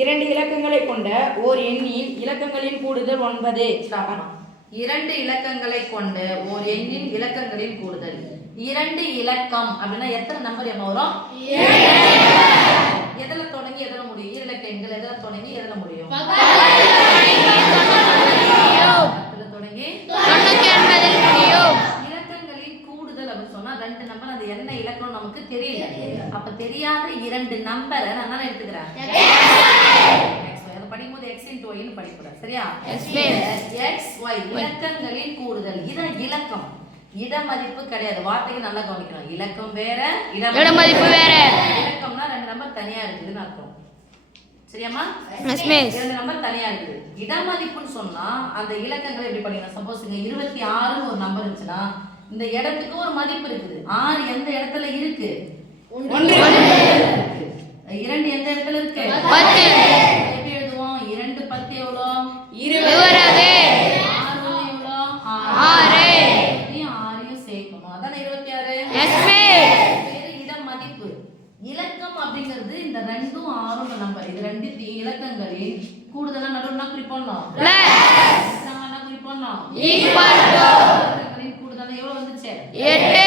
2 இலக்கங்களை கொண்ட ஓர் எண்ணின் இலக்கங்களின் கூடுதல் 9. 2 இலக்கங்களை கொண்ட ஓர் எண்ணின் இலக்கங்களின் கூடுதல். 2 இலக்கம் அப்படின்னா எத்தனை நம்பர் என்ன வரும்? எதுல தொடங்கி எதுல முடியும்? இலக்க எண்கள் எதுல தொடங்கி எதுல முடியும்? 10ல தொடங்கி 99 முடியும். இலக்கங்களின் கூடுதல் அப்படி சொன்னா 2 நம்பர், அது என்ன இலக்கம் நமக்கு தெரியல. அப்ப தெரியாத 2 நம்பரை நான் என்ன எடுத்துக்கிறேன்? படிக்கும்போது x into y ன்னு படிக்கக்கூடாது, சரியா? x y இலக்கங்களின் கூடுதல். இதான் இலக்கம், இட மதிப்பு கிடையாது. வார்த்தைக்கு நல்லா கவனிக்கணும். இலக்கம் வேற, இட மதிப்பு வேற. இலக்கம்னா 2 நம்பர் தனியா இருக்குதுன்னு அர்த்தம், சரியாமா? 2 நம்பர் தனியா இருக்குது. இட மதிப்புன்னு சொன்னா அந்த இலக்கங்களை எப்படி படிக்கணும்? சப்போஸ் இங்க 26 ஒரு நம்பர் இருந்துச்சுன்னா இந்த இடத்துக்கு ஒரு மதிப்பு இருக்குது. 6 எந்த இடத்துல இருக்கு? 1 2 எந்த இடத்துல இருக்கு? 10. எப்படி எழுதுவோம்? 2 10 எவ்வளோ? 20. 6 எவ்வளோ? 6. இதையும் 6ஐயும் சேர்க்கணும், அதானே 26. பேரு இட மதிப்பு. இலக்கம் அப்படிங்கிறது இந்த 2ம் 6ம் நம்பர். இது 2 இலக்கங்களின் கூடுதலா நடுவுல குறிப்போம்னா குறிப்போம்னா இலக்கங்களின் கூடுதல் எவ்வளவு வந்துச்சு? 8.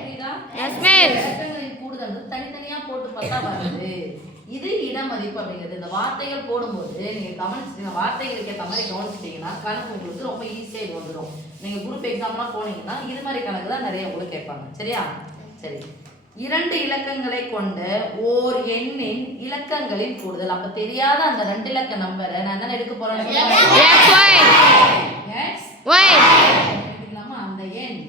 புரியுதா? இலக்கங்களின் கூடுதல் தனித்தனியா போட்டு பார்த்தா வருது. இது இட மதிப்பு அப்படிங்கிறது. இந்த வார்த்தைகள் போடும்போது நீங்க கவனிச்சிட்டீங்க, வார்த்தைகளுக்கு ஏற்ற மாதிரி கவனிச்சிட்டீங்கன்னா கணக்கு உங்களுக்கு ரொம்ப ஈஸியா இது வந்துடும். நீங்க குரூப் எக்ஸாம்லாம் போனீங்கன்னா இது மாதிரி கணக்கு தான் நிறைய உங்களுக்கு கேட்பாங்க, சரியா? சரி, 2 இலக்கங்களை கொண்ட ஓர் எண்ணின் இலக்கங்களின் கூடுதல். அப்ப தெரியாத அந்த 2 இலக்க நம்பரை நான் என்ன எடுக்க போறேன்? எடுக்கலாமா? அந்த எண்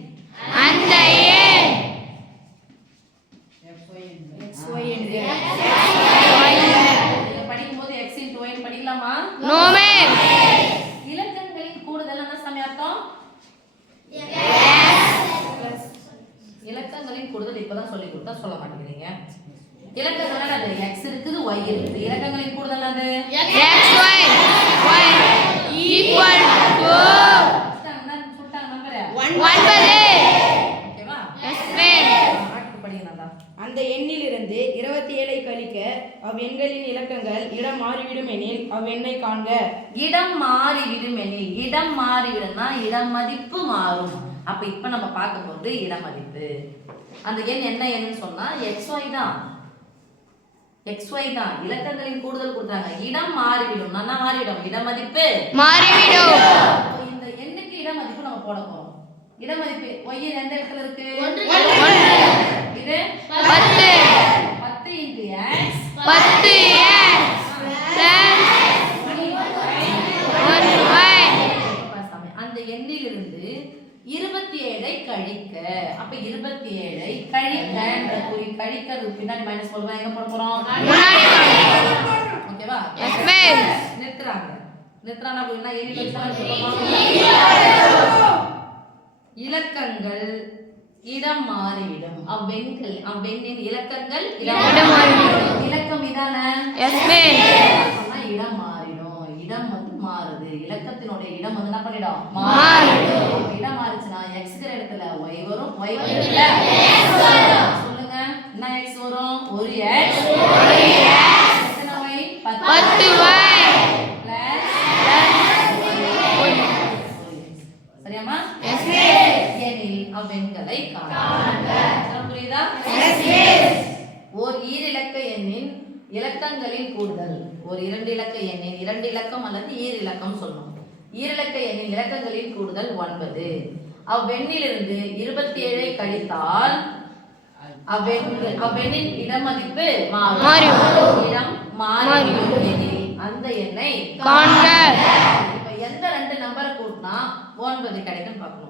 படிக்கும்போது x into y படிக்கலாமா? இலக்கங்களின் கூடுதல் என்ன சமயார்த்தம்? இலக்கங்களின் கூடுதல் இப்பதான் சொல்லி கொடுத்தா சொல்ல மாட்டேங்கிறீங்க. இலக்கங்கள் அது x இருக்குது, y இருக்குது. இலக்கங்களின் கூடுதல் அது அந்த எண்ணிலிருந்து 27ஐ கழிக்க அவ்வெண்களின் இலக்கங்கள் இடம் மாறிவிடும் எனில் அவ்வெண்ணை காண்க. இடம் மாறிவிடும் எனில், இடம் மாறிவிடும்னா இடம் மதிப்பு மாறும். அப்ப இப்ப நம்ம பார்க்க போறது இட மதிப்பு. அந்த எண் என்ன எண்ணு சொன்னா xy தான். xy தான். இலக்கங்களின் கூடுதல் கொடுத்தாங்க. இடம் மாறிவிடும், என்ன மாறிவிடும்? இட மதிப்பு மாறிவிடும். இந்த எண்ணுக்கு இட மதிப்பு நம்ம போட போறோம். இட மதிப்பு y எந்த இடத்துல இருக்கு? 1. இது 10. 10 into x 10x அந்த எண்ணிலிருந்து 27ஐ கழிக்க. அப்ப 27ஐ கழிக்க கழிக்கிறது பின்னாடி மைனஸ் போடுறோம். எங்க போட போறோம்? ஓகேவா? நிறுத்துறாங்க. நிறுத்துறானா அப்படின்னா இலக்கங்கள் இடம் மாறிவிடும். அவ்வெண்ணின் இலக்கங்கள் இடம் மாறிவிடும். இலக்கம் இதானே? இடம் மாறிடும். இடம் வந்து மாறுது. இலக்கத்தினுடைய இடம் வந்து என்ன பண்ணிடும்? மாறிடும். இடம் மாறிச்சுன்னா எக்ஸ்கிற இடத்துல y வரும், y இடத்துல சொல்லுங்க என்ன x வரும்? ஒரு x. எத்தனை y? 10y சரியாமா? எனில் அவ்வெண்களை காண்க. புரியுதா? ஓர் ஈரிலக்க எண்ணின் இலக்கங்களின் கூடுதல். ஒரு 2 இலக்க எண்ணின் 2 இலக்கம் அல்லது ஈரிலக்கம் சொல்லணும். ஈரிலக்க எண்ணின் இலக்கங்களின் கூடுதல் 9. அவ்வெண்ணிலிருந்து 27ஐ கழித்தால் அவ்வெண்ணின் இடமதிப்பு மாறும். இடம் மாறிவிடும் எனில் அந்த எண்ணை காண்க. இப்ப எந்த 2 நம்பரை கூட்டினா 9 கிடைக்கும் பார்க்கணும்.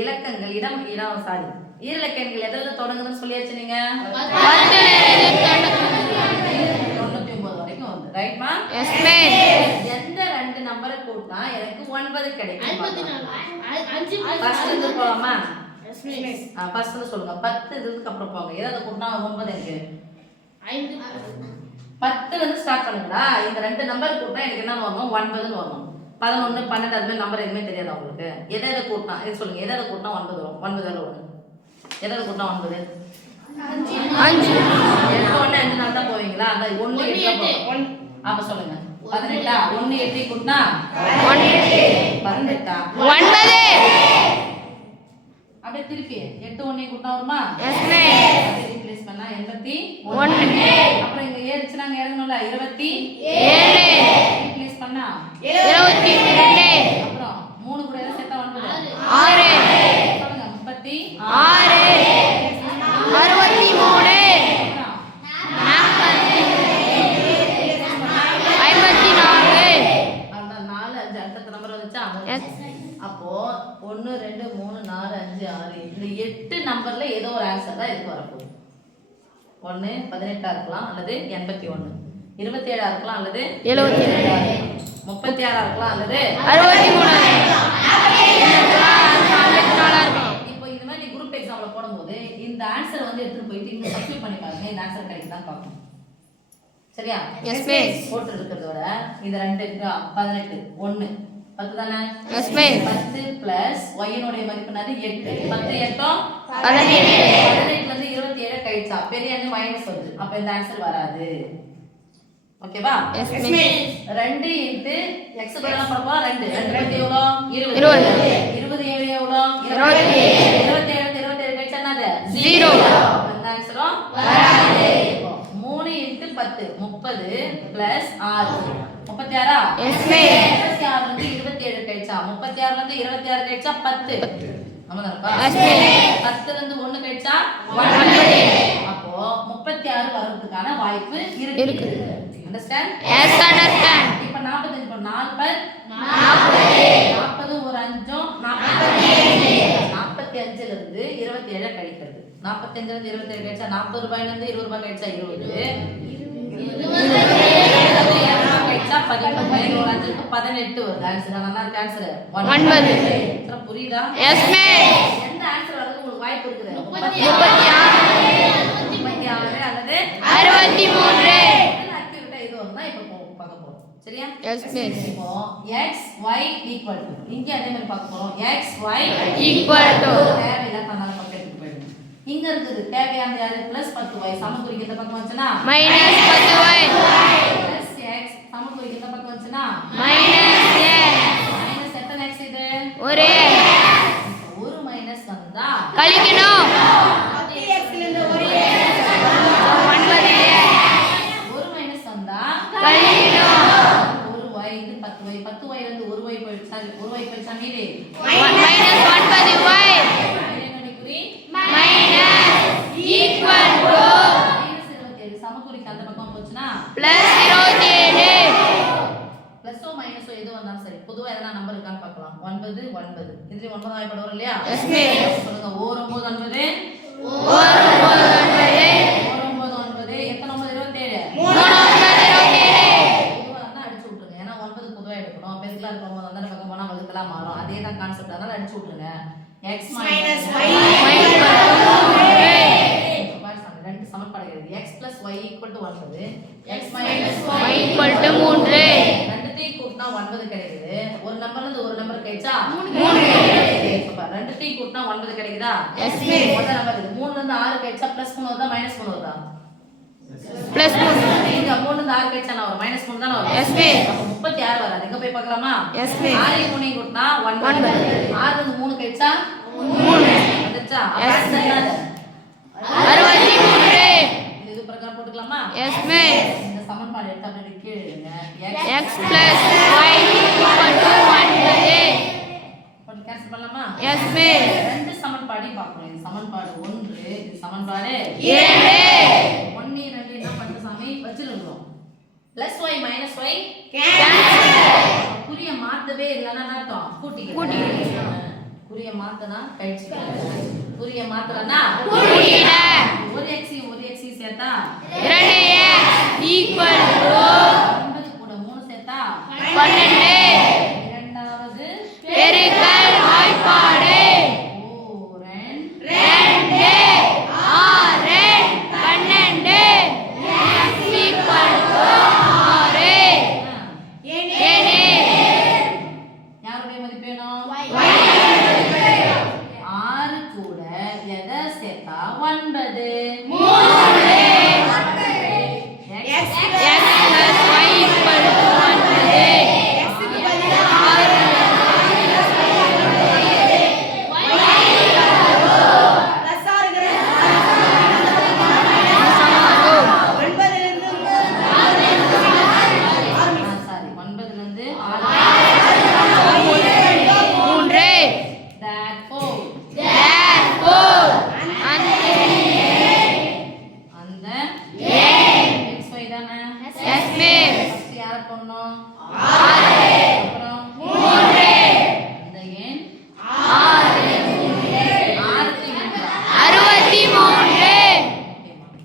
இலக்கங்கள் இடம் சாரி ஈரிலக்க எண்கள் எதுல தொடங்குதுன்னு சொல்லியாச்சு. நீங்க 99 வரைக்கும் வந்து ரைட்மா? எந்த 2 நம்பரை கூட்டினா எனக்கு 9 கிடைக்கும்? ஃபர்ஸ்ட் இருந்து போலாமா? ஃபர்ஸ்ட் இருந்து சொல்லுங்க. 10 இதுக்கு அப்புறம் போங்க. ஏதாவது கூட்டினா 9 எனக்கு 10 வந்து ஸ்டார்ட் பண்ணுங்களா? இந்த 2 நம்பர் கூட்டினா எனக்கு என்ன வரணும்? 9ன்னு வரணும். 11 12 அது மாதிரி நம்பர் எதுவுமே தெரியாது உங்களுக்கு. எதை கூட்டினா இது சொல்லுங்க. எதை கூட்டினா 9 வரும்? 9 வரும். எதை கூட்டினா 9? 5 எடுத்த உடனே 5 நாள் தான் போவீங்களா? அந்த 1 8 அப்ப சொல்லுங்க 18 1 8 கூட்டினா 18 9. அப்படியே திருப்பி 8 1 கூட்டினா வருமா? Yes miss. ரீப்ளேஸ் பண்ணா 81. 1. அப்புறம் இங்க ஏறுச்சுனா அங்க இறங்கணும்ல 27. 7. ரீப்ளேஸ் பண்ணா 22. அப்புறம் 3 கூட எதை சேர்த்தா 9? 6. சொல்லுங்க 36. 63. அப்புறம் 54. அந்த 4 5 அடுத்த நம்பர் வந்துச்சா? எஸ். அப்போ 1 2 3 4 5 6 இந்த 8 நம்பர்ல ஏதோ ஒரு ஆன்சர் தான் இதுக்கு வரப்போகுது. 1 18 இருக்கலாம் அல்லது 81, 27 இருக்கலாம் அல்லது 72, 36 இருக்கலாம் அல்லது 63. இப்போ இந்த மாதிரி குரூப் எக்ஸாம்ல போடும்போது இந்த ஆன்சர் வந்து எடுத்துட்டு போயிட்டு இங்க சப்ஸ்டிட் பண்ணி பாருங்க, இந்த ஆன்சர் கிடைக்குதான்னு பார்க்கணும். சரியா? Yes miss. போட்டு இருக்கிறத விட இந்த 2 இருக்கா 18 1 10 தானே? Yes miss. 10 பிளஸ் y னுடைய மதிப்பு என்னது 8. 10 8 18. 18 ல இருந்து 27 கழிச்சா பெரிய எண்ணு மைனஸ் வருது. அப்ப இந்த ஆன்சர் வராது. ஓகேவா? Yes miss. 2 இன்டு x பதிலா போறப்போ 2 2 எவ்வளோ 20 20 7 எவ்வளோ 27 27 கழிச்சா என்னது 0. அந்த ஆன்சரும் வராது. 3 இன்டு 10 30 பிளஸ் 6 36. Yes miss. 36 ல இருந்து 27 கழிச்சா 36 ல இருந்து 26 கழிச்சா 10. ஆமாதானப்பா? Yes miss. 10 ல இருந்து 1 கழிச்சா 9. அப்போ 36 வரதுக்கான வாய்ப்பு இருக்கு. அண்டர்ஸ்டாண்ட்? Yes understand. இப்போ 45 இப்போ 4 பர் 40 ஒரு 5 45 ல இருந்து 27 கழிக்கிறது. 45 ல இருந்து 27 கழிச்சா 40 ரூபாயில இருந்து 20 ரூபாய் கழிச்சா 20 கழிச்சா 18 ஒரு 5 க்கு 18 வருது ஆன்சர். நல்லா இருக்கு ஆன்சர் 9. புரியுதா? Yes miss. எந்த ஆன்சர் வரது உங்களுக்கு வாய்ப்பு இருக்குது? 36 அல்லது 63. ஆக்டிவிட்டா இது வரும்னா இப்போ பார்க்க போறோம். சரியா? Yes miss. இப்போ x y ஈக்குவல் டு இங்க அதே மாதிரி பார்க்க போறோம். x y ஈக்குவல் டு தேவையில்லை பண்ணாத பக்கத்துக்கு போயிடும். இங்க இருக்குது தேவையான யாரு +10y சமக்குறிக்கு இந்த பக்கம் வந்துச்சுனா -10y x சமக்குறிக்கு இந்த பக்கம் வந்துச்சுனா -x எத்தனை x இது? ஒரு ஒரு மைனஸ் வந்தா கழிக்கணும். 10x ல இருந்து ஒரு 9 ஒரு மைனஸ் வந்தா கழிக்கணும். ஒரு y இது 10y 10y ல இருந்து ஒரு y போயிடுச்சா மீதி -9y ஈக்குவல் டு -27 சமக்குறிக்கு அந்த பக்கம் போச்சுனா +27. பிளஸோ மைனஸோ எது வந்தாலும் சரி பொதுவா எதனா நம்பர் இருக்கான்னு பார்க்கலாம். 9 9 இதுல 9 வாய்ப்பாடு வரும் இல்லையா? Yes miss. சொல்லுங்க ஓ 9 9 எத்தனை 9 27 பொதுவா இருந்தா அடிச்சு விட்டுருங்க. ஏன்னா 9 பொதுவா எடுக்கணும். பெருக்கலா இருக்கும்போது அந்த பக்கம் போனா வகுத்தலா மாறும். அதே தான் கான்செப்ட். அதனால அடிச்சு விட்டுருங்க. x minus y ரெண்டு சமன்பாடு இருக்கு. x plus y equal to 9 x minus y equal to 3. ரெண்டுத்தையும் கூட்டினா 9 கிடைக்குது. ஒரு நம்பர்ல இருந்து ஒரு நம்பர் கிடைச்சா 3 இப்ப ரெண்டுத்தையும் கூட்டினா 9 கிடைக்குதா? Yes miss. முதல் நம்பர் இது 3 ல இருந்து 6 கிடைச்சா +3 வருதா -3 வருதா? +3. இங்க 3 ல இருந்து 6 கிடைச்சா நான் வரும் -3 தான வரும். Yes miss. அப்ப 36 வராது. எங்க போய் பார்க்கலாமா? Yes miss. 6 3 கூட்டினா 9 6 ல இருந்து 3 கிடைச்சா 3 வந்துச்சா? எஸ் அப்ப என்னது? 63. இது பிரகாரம் போட்டுக்கலாமா? Yes miss. இந்த சமன்பாடு எடுத்து அப்படியே கீழே எழுதுங்க. x plus y equal to 9. போட்டு கேன்சல் பண்ணலாமா? Yes miss. ரெண்டு சமன்பாடையும் பார்க்கணும். இது சமன்பாடு 1 இது சமன்பாடு 2. 1 2 என்ன பண்ணுங்க சாமி வச்சிருக்கோம். +y -y குறிய மாத்தவே இல்லனா அர்த்தம் கூட்டிக்க. குறிய மாத்தனா கழிச்சுக்க. குறிய மாத்தலனா கூட்டிட. ஒரு x ஒரு x சேர்த்தா 2x equal to 9 கூட 3 சேர்த்தா 12. இரண்டாவது பெருக்கல் வாய்ப்பாடு 2 2 6 12 x equal to 6. யாருடைய மதிப்பு வேணும்? 6 கூட எதை சேர்த்தா 9 3 x plus பண்ணணும்